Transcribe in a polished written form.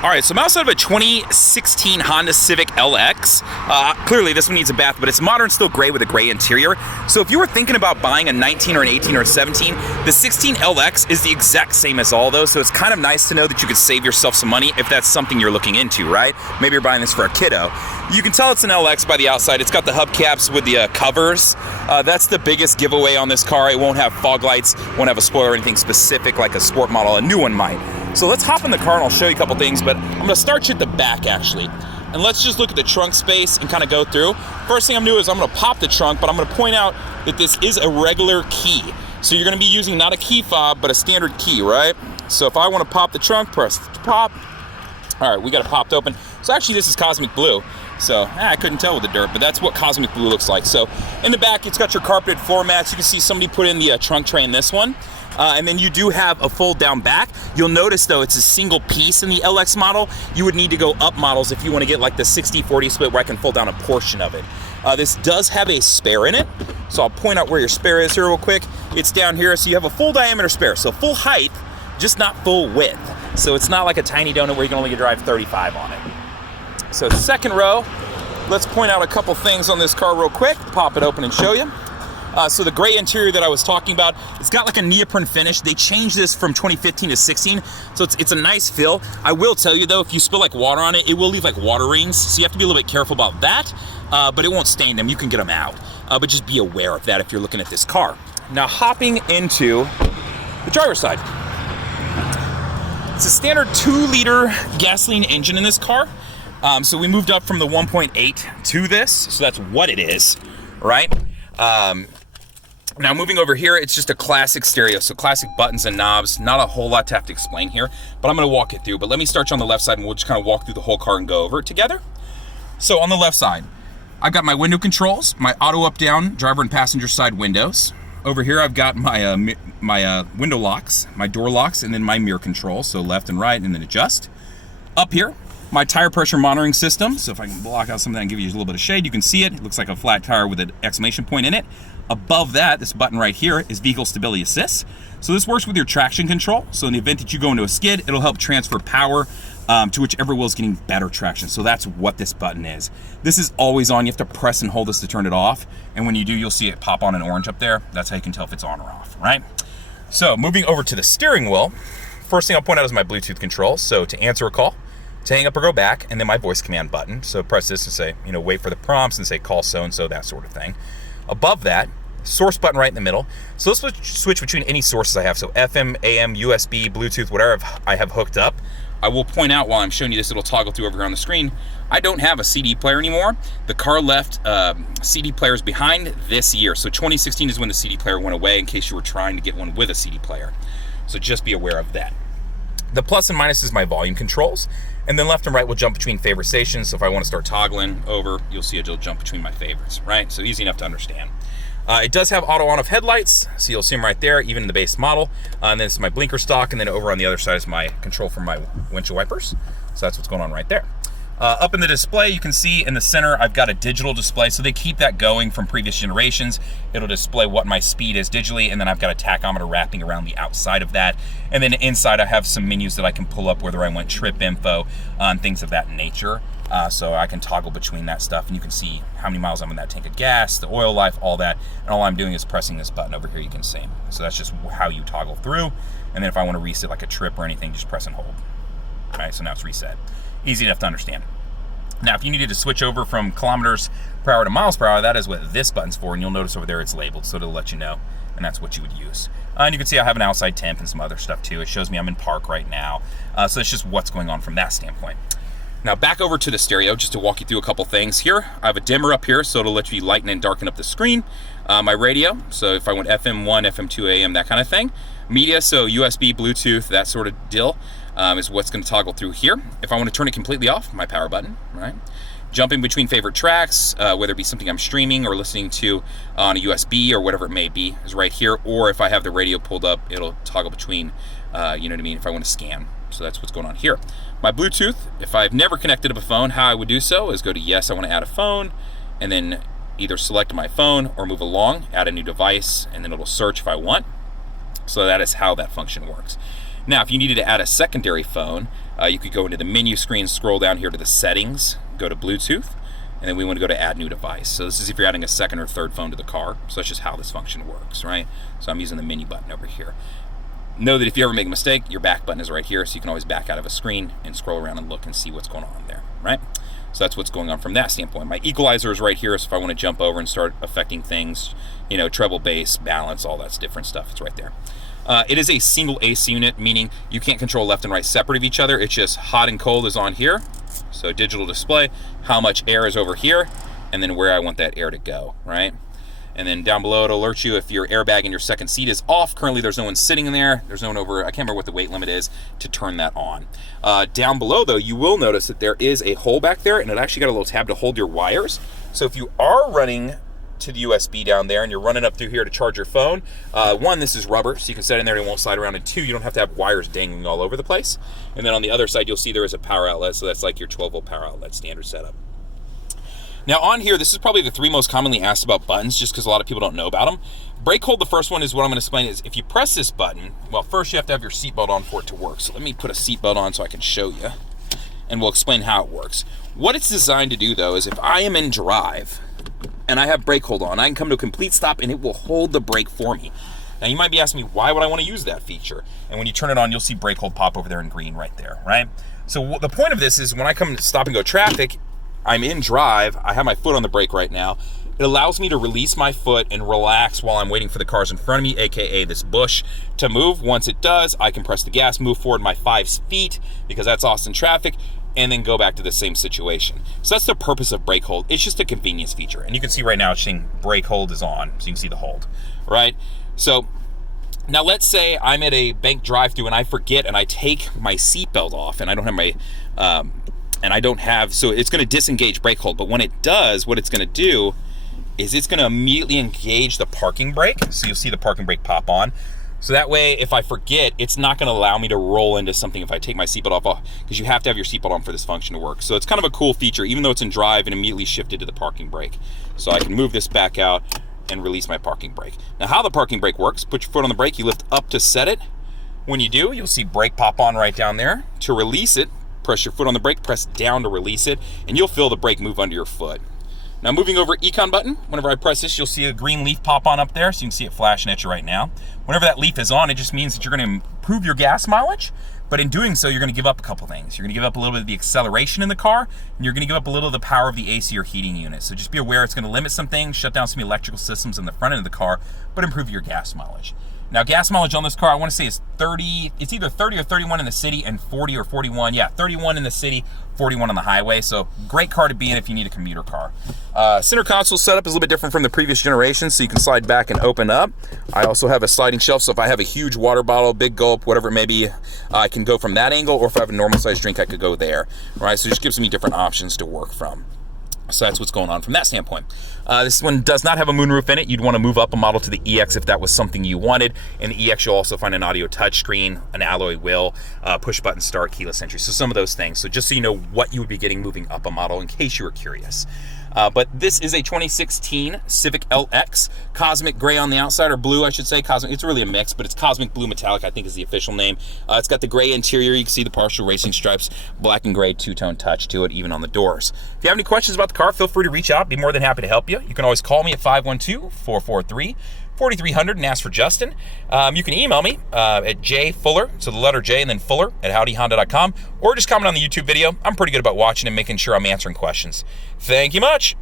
All right, so I'm outside of a 2016 Honda Civic LX. Clearly, this one needs a bath, but it's modern, still gray with a gray interior. So if you were thinking about buying a 19 or an 18 or a 17, the 16 LX is the exact same as all those, so it's kind of nice to know that you could save yourself some money if that's something you're looking into, right? Maybe you're buying this for a kiddo. You can tell it's an LX by the outside. It's got the hubcaps with the covers. That's the biggest giveaway on this car. It won't have fog lights, won't have a spoiler or anything specific like a sport model. A new one might. So let's hop in the car and I'll show you a couple things, but I'm gonna start you at the back actually. And let's just look at the trunk space and kind of go through. First thing I'm gonna do is I'm gonna pop the trunk, but I'm gonna point out that this is a regular key. So you're gonna be using not a key fob, but a standard key, right? So if I wanna pop the trunk, press pop. All right, we got it popped open. So actually this is cosmic blue. So I couldn't tell with the dirt, but that's what cosmic blue looks like. So in the back, it's got your carpeted floor mats. You can see somebody put in the trunk tray in this one. And then you do have a fold down back. You'll notice though, it's a single piece in the LX model. You would need to go up models if you want to get like the 60-40 split where I can fold down a portion of it. This does have a spare in it. So I'll point out where your spare is here real quick. It's down here, so you have a full diameter spare. So full height, just not full width. So it's not like a tiny donut where you can only drive 35 on it. So second row, let's point out a couple things on this car real quick. Pop it open and show you. So the gray interior that I was talking about, it's got like a neoprene finish. They changed this from 2015 to 16, so it's a nice feel. I will tell you though, if you spill like water on it, it will leave like water rings, so you have to be a little bit careful about that, but it won't stain them. You can get them out, but just be aware of that if you're looking at this car. Now hopping into the driver's side. It's a standard 2-liter gasoline engine in this car. So we moved up from the 1.8 to this, so that's what it is, right? Now moving over here, it's just a classic stereo, so classic buttons and knobs. Not a whole lot to have to explain here, but I'm gonna walk it through. But let me start you on the left side and we'll just kind of walk through the whole car and go over it together. So on the left side, I've got my window controls, my auto up down driver and passenger side windows. Over here I've got my window locks, my door locks, and then my mirror control, so left and right and then adjust. Up here, my tire pressure monitoring system. So if I can block out some of that and give you a little bit of shade, you can see it. It looks like a flat tire with an exclamation point in it. Above that, this button right here is vehicle stability assist. So this works with your traction control. So in the event that you go into a skid, it'll help transfer power to whichever wheel is getting better traction. So that's what this button is. This is always on. You have to press and hold this to turn it off. And when you do, you'll see it pop on an orange up there. That's how you can tell if it's on or off, right? So moving over to the steering wheel, first thing I'll point out is my Bluetooth control. So to answer a call, to hang up or go back, and then my voice command button. So press this to say, wait for the prompts and say call so-and-so, that sort of thing. Above that, source button right in the middle. So let's switch between any sources I have. So FM, AM, USB, Bluetooth, whatever I have hooked up. I will point out while I'm showing you this, it'll toggle through over here on the screen. I don't have a CD player anymore. The car left CD players behind this year. So 2016 is when the CD player went away in case you were trying to get one with a CD player. So just be aware of that. The plus and minus is my volume controls. And then left and right will jump between favorite stations. So if I want to start toggling over, you'll see it'll jump between my favorites, right? So easy enough to understand. It does have auto on-off headlights, so you'll see them right there, even in the base model. And then this is my blinker stock, and then over on the other side is my control for my windshield wipers. So that's what's going on right there. Up in the display, you can see in the center, I've got a digital display, so they keep that going from previous generations. It'll display what my speed is digitally, and then I've got a tachometer wrapping around the outside of that. And then inside, I have some menus that I can pull up, whether I want trip info, and things of that nature. So I can toggle between that stuff, and you can see how many miles I'm in that tank of gas, the oil life, all that. And all I'm doing is pressing this button over here, you can see. So that's just how you toggle through. And then if I want to reset like a trip or anything, just press and hold. All right, so now it's reset. Easy enough to understand. Now, if you needed to switch over from kilometers per hour to miles per hour, that is what this button's for, and you'll notice over there it's labeled, so it'll let you know, and that's what you would use. And you can see I have an outside temp and some other stuff too. It shows me I'm in park right now, so it's just what's going on from that standpoint. Now back over to the stereo, just to walk you through a couple things here. I have a dimmer up here, so it'll let you lighten and darken up the screen. My radio, so if I want FM1, FM2, AM, that kind of thing. Media, so USB, Bluetooth, that sort of deal, is what's going to toggle through here. If I want to turn it completely off, my power button, right? Jumping between favorite tracks, whether it be something I'm streaming or listening to on a USB or whatever it may be, is right here. Or if I have the radio pulled up, it'll toggle between, you know what I mean, if I want to scan. So that's what's going on here. My Bluetooth, if I've never connected up a phone, how I would do so is go to yes, I want to add a phone, and then either select my phone or move along, add a new device, and then it'll search if I want. So that is how that function works. Now, if you needed to add a secondary phone, you could go into the menu screen, scroll down here to the settings, go to Bluetooth, and then we want to go to add new device. So this is if you're adding a second or third phone to the car. So that's just how this function works, right? So I'm using the menu button over here. Know that if you ever make a mistake, your back button is right here, so you can always back out of a screen and scroll around and look and see what's going on there, right? So that's what's going on from that standpoint. My equalizer is right here, so if I want to jump over and start affecting things, you know, treble, bass, balance, all that different stuff, it's right there. It is a single AC unit, meaning you can't control left and right separate of each other. It's just hot and cold is on here. So digital display, how much air is over here, and then where I want that air to go, right? And then down below, it'll alert you if your airbag in your second seat is off. Currently, there's no one sitting in there. There's no one over, I can't remember what the weight limit is to turn that on. Down below, though, you will notice that there is a hole back there, and it actually got a little tab to hold your wires. So if you are running to the USB down there and you're running up through here to charge your phone, one, this is rubber, so you can set it in there and it won't slide around, and two, you don't have to have wires dangling all over the place. And then on the other side, you'll see there is a power outlet, so that's like your 12-volt power outlet standard setup. Now on here, this is probably the 3 most commonly asked about buttons, just because a lot of people don't know about them. Brake hold, the first one, is what I'm going to explain is if you press this button, well, first you have to have your seatbelt on for it to work. So let me put a seatbelt on so I can show you, and we'll explain how it works. What it's designed to do, though, is if I am in drive and I have brake hold on, I can come to a complete stop and it will hold the brake for me. Now you might be asking me, why would I want to use that feature? And when you turn it on, you'll see brake hold pop over there in green right there, right? So the point of this is when I come to stop and go traffic, I'm in drive, I have my foot on the brake right now. It allows me to release my foot and relax while I'm waiting for the cars in front of me, AKA this bush, to move. Once it does, I can press the gas, move forward my 5 feet, because that's Austin traffic, and then go back to the same situation. So that's the purpose of brake hold. It's just a convenience feature. And you can see right now it's saying brake hold is on, so you can see the hold, right? So now let's say I'm at a bank drive-thru and I forget and I take my seatbelt off and I don't have my, so it's gonna disengage brake hold, but when it does, what it's gonna do is it's gonna immediately engage the parking brake. So you'll see the parking brake pop on. So that way, if I forget, it's not gonna allow me to roll into something if I take my seatbelt off, because you have to have your seatbelt on for this function to work. So it's kind of a cool feature, even though it's in drive and immediately shifted to the parking brake. So I can move this back out and release my parking brake. Now how the parking brake works, put your foot on the brake, you lift up to set it. When you do, you'll see brake pop on right down there. To release it, press your foot on the brake, press down to release it, and you'll feel the brake move under your foot. Now moving over Econ Button, whenever I press this, you'll see a green leaf pop on up there, so you can see it flashing at you right now. Whenever that leaf is on, it just means that you're gonna improve your gas mileage, but in doing so, you're gonna give up a couple things. You're gonna give up a little bit of the acceleration in the car, and you're gonna give up a little of the power of the AC or heating unit. So just be aware it's gonna limit some things, shut down some electrical systems in the front end of the car, but improve your gas mileage. Now gas mileage on this car, I wanna say is 30, it's either 30 or 31 in the city and 40 or 41, yeah, 31 in the city, 41 on the highway, so great car to be in if you need a commuter car. Center console setup is a little bit different from the previous generation, so you can slide back and open up. I also have a sliding shelf, so if I have a huge water bottle, big gulp, whatever it may be, I can go from that angle, or if I have a normal sized drink, I could go there, right? So it just gives me different options to work from. So that's what's going on from that standpoint. This one does not have a moonroof in it. You'd want to move up a model to the EX if that was something you wanted. In the EX, you'll also find an audio touchscreen, an alloy wheel, push button start, keyless entry. So some of those things. So just so you know what you would be getting moving up a model in case you were curious. But this is a 2016 Civic LX, cosmic gray on the outside, or blue, I should say. Cosmic, it's really a mix, but it's cosmic blue metallic, I think is the official name. It's got the gray interior. You can see the partial racing stripes, black and gray two-tone touch to it, even on the doors. If you have any questions about the car, feel free to reach out. Be more than happy to help you. You can always call me at 512-443-4300 and ask for Justin. You can email me at jfuller, so the letter J and then Fuller at howdyhonda.com, or just comment on the YouTube video. I'm pretty good about watching and making sure I'm answering questions. Thank you much.